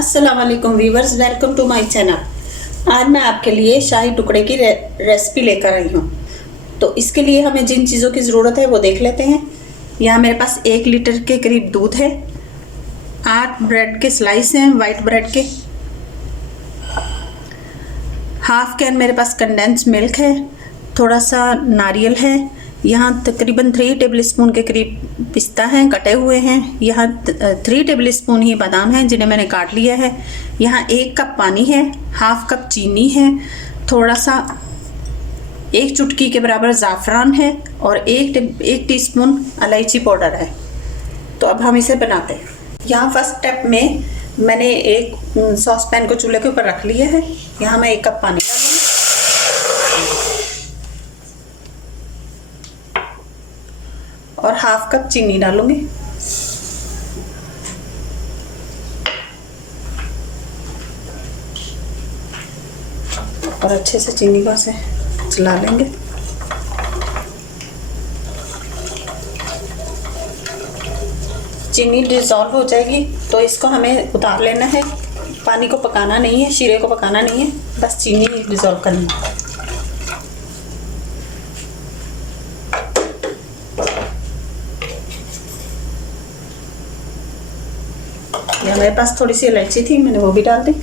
अस्सलाम वालेकुम viewers, welcome to my channel. आज मैं आपके लिए शाही टुकड़े की रेसिपी लेकर आई हूँ। तो इसके लिए हमें जिन चीज़ों की ज़रूरत है वो देख लेते हैं। यहाँ मेरे पास 1 लीटर के करीब दूध है, 8 ब्रेड के स्लाइस हैं वाइट ब्रेड के, हाफ कैन मेरे पास कंडेंस मिल्क है, थोड़ा सा नारियल है, यहाँ तकरीबन 3 टेबलस्पून के करीब पिस्ता हैं कटे हुए हैं, यहाँ 3 टेबलस्पून ही बादाम हैं जिन्हें मैंने काट लिया है, यहाँ 1 कप पानी है, हाफ कप चीनी है, थोड़ा सा 1 चुटकी के बराबर ज़ाफ़रान है और 1 टीस्पून इलायची पाउडर है। तो अब हम इसे बनाते हैं। यहाँ फर्स्ट स्टेप में मैंने एक सॉस पैन को चूल्हे के ऊपर रख लिया है। यहाँ मैं 1 कप पानी डालूंगी और हाफ कप चीनी डालूंगी। और अच्छे से चीनी को से चला लेंगे। चीनी डिज़ोल्व हो जाएगी तो इसको हमें उतार लेना है। पानी को पकाना नहीं है, शीरे को पकाना नहीं है, बस चीनी डिज़ोल्व करनी है। या मेरे पास थोड़ी सी इलायची थी, मैंने वो भी डाल दी।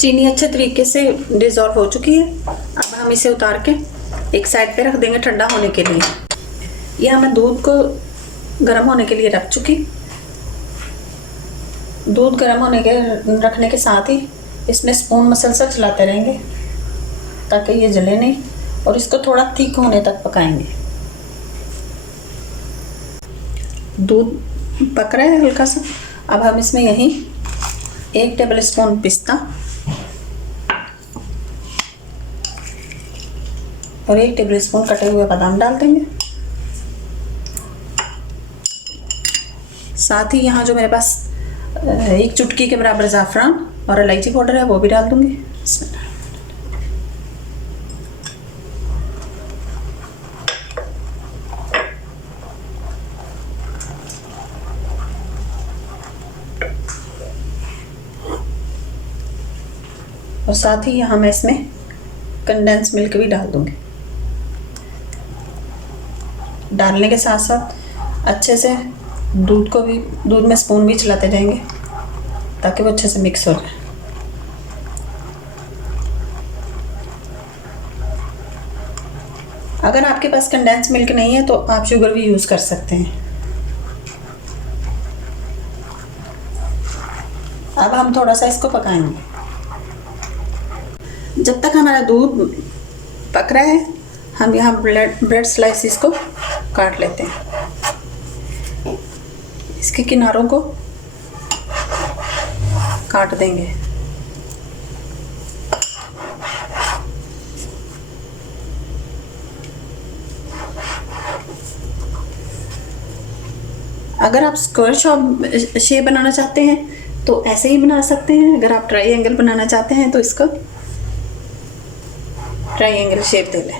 चीनी अच्छे तरीके से डिज़ोल्व हो चुकी है। अब हम इसे उतार के एक साइड पे रख देंगे ठंडा होने के लिए। यह मैं दूध को गर्म होने के लिए रख चुकी। दूध गर्म होने के रखने के साथ ही इसमें स्पून मसलसल चलाते रहेंगे ताकि ये जले नहीं, और इसको थोड़ा थिक होने तक पकाएंगे। दूध पक रहा है हल्का सा। अब हम इसमें यहीं 1 टेबलस्पून पिस्ता और 1 टेबलस्पून कटे हुए बादाम डाल देंगे। साथ ही यहाँ जो मेरे पास 1 चुटकी के बराबर ज़ाफ़रान और इलायची पाउडर है वो भी डाल दूंगी। और साथ ही यहाँ मैं इसमें कंडेंस मिल्क भी डाल दूंगी। डालने के साथ साथ अच्छे से दूध में स्पून भी चलाते जाएंगे ताकि वो अच्छे से मिक्स हो जाए। अगर आपके पास कंडेंस मिल्क नहीं है तो आप शुगर भी यूज़ कर सकते हैं। अब हम थोड़ा सा इसको पकाएंगे। जब तक हमारा दूध पक रहा है हम यहाँ ब्रेड स्लाइसिस को काट लेते हैं। इसके किनारों को काट देंगे। अगर आप स्क्वायर शेप बनाना चाहते हैं तो ऐसे ही बना सकते हैं। अगर आप ट्रायंगल बनाना चाहते हैं तो इसको ट्रायंगल शेप दे लें।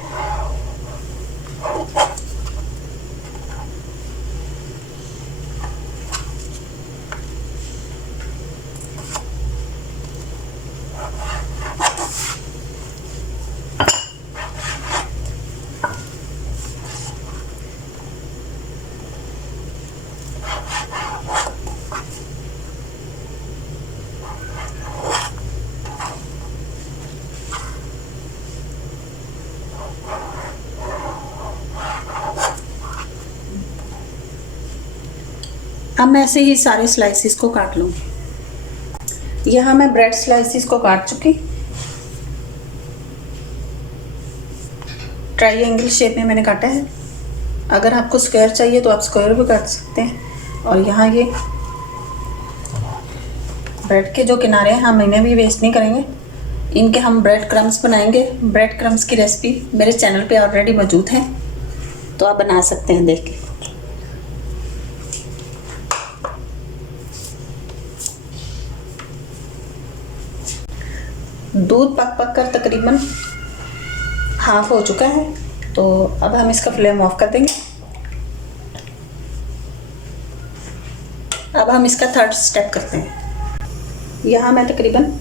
अब मैं ऐसे ही सारे स्लाइसिस को काट लूँगी। यहाँ मैं ब्रेड स्लाइसिस को काट चुकी। ट्रायंगल शेप में मैंने काटा है। अगर आपको स्क्वायर चाहिए तो आप स्क्वायर भी काट सकते हैं। और यहाँ ये ब्रेड के जो किनारे हैं हम इन्हें भी वेस्ट नहीं करेंगे, इनके हम ब्रेड क्रम्स बनाएंगे। ब्रेड क्रम्स की रेसिपी मेरे चैनल पे ऑलरेडी मौजूद है, तो आप बना सकते हैं देख के। दूध पक पक कर तकरीबन हाफ हो चुका है, तो अब हम इसका फ्लेम ऑफ कर देंगे। अब हम इसका थर्ड स्टेप करते हैं। यहाँ मैं तकरीबन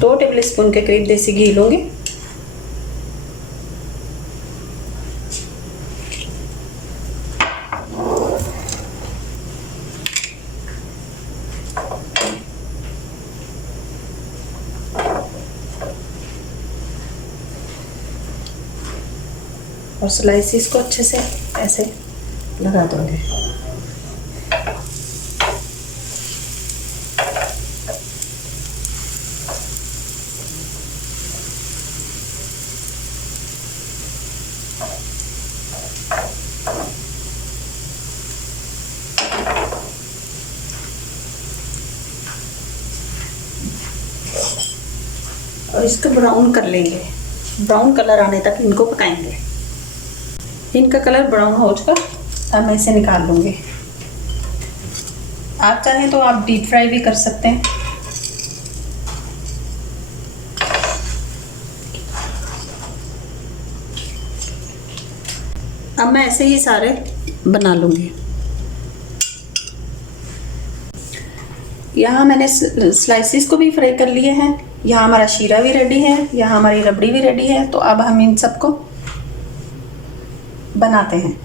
2 टेबलस्पून के करीब देसी घी लूँगी। और स्लाइसिस को अच्छे से ऐसे लगा दोगे। और इसको ब्राउन कर लेंगे, ब्राउन कलर आने तक इनको पकाएंगे। इनका कलर ब्राउन हो चुका, अब मैं इसे निकाल लूँगी। आप चाहें तो आप डीप फ्राई भी कर सकते हैं। अब मैं ऐसे ही सारे बना लूँगी। यहाँ मैंने स्लाइसिस को भी फ्राई कर लिए हैं। यहाँ हमारा शीरा भी रेडी है, यहाँ हमारी रबड़ी भी रेडी है। तो अब हम इन सबको बनाते हैं।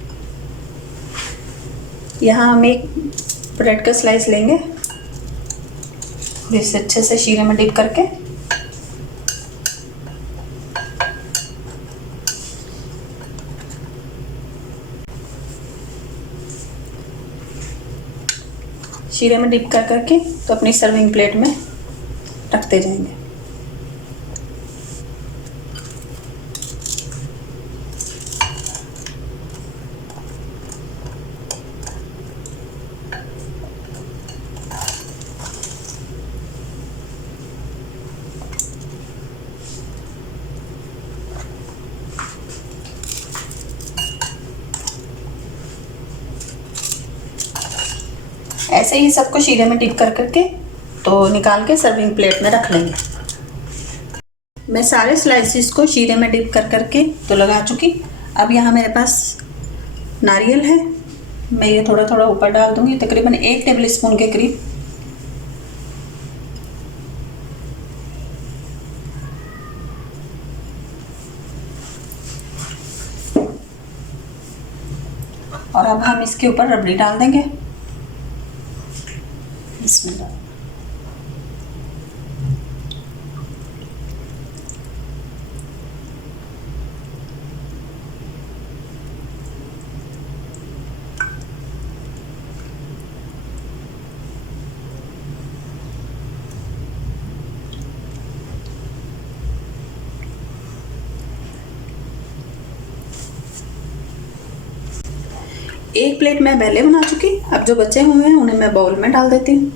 यहाँ हम एक ब्रेड का स्लाइस लेंगे, इसे अच्छे से शीरे में डिप करके शीरे में डिप कर करके तो अपनी सर्विंग प्लेट में रखते जाएंगे। ऐसे ही सबको शीरे में डिप कर करके तो निकाल के सर्विंग प्लेट में रख लेंगे। मैं सारे स्लाइसिस को शीरे में डिप कर करके तो लगा चुकी। अब यहाँ मेरे पास नारियल है, मैं ये थोड़ा थोड़ा ऊपर डाल दूंगी, तकरीबन 1 टेबलस्पून के करीब। और अब हम इसके ऊपर रबड़ी डाल देंगे। बिस्मिल्लाह। एक प्लेट मैं पहले बना चुकी, अब जो बचे हुए हैं उन्हें मैं बाउल में डाल देती हूँ।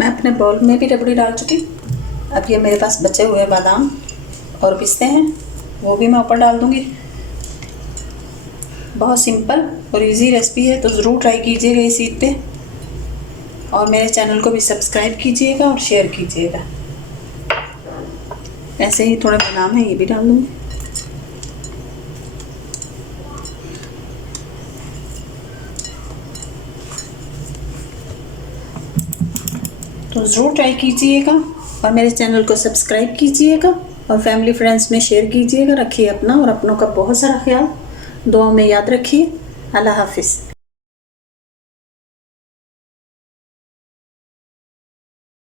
मैं अपने बाउल में भी रबड़ी डाल चुकी। अब ये मेरे पास बचे हुए बादाम और पिस्ते हैं, वो भी मैं ऊपर डाल दूँगी। बहुत सिंपल और इजी रेसिपी है, तो ज़रूर ट्राई कीजिएगा इस ईद पे। और मेरे चैनल को भी सब्सक्राइब कीजिएगा और शेयर कीजिएगा। ऐसे ही थोड़ा बादाम है, ये भी डाल दूँगी। तो ज़रूर ट्राई कीजिएगा और मेरे चैनल को सब्सक्राइब कीजिएगा और फैमिली फ्रेंड्स में शेयर कीजिएगा। रखिए अपना और अपनों का बहुत सारा ख्याल, दुआओं में याद रखिए। अल्लाह हाफिज़।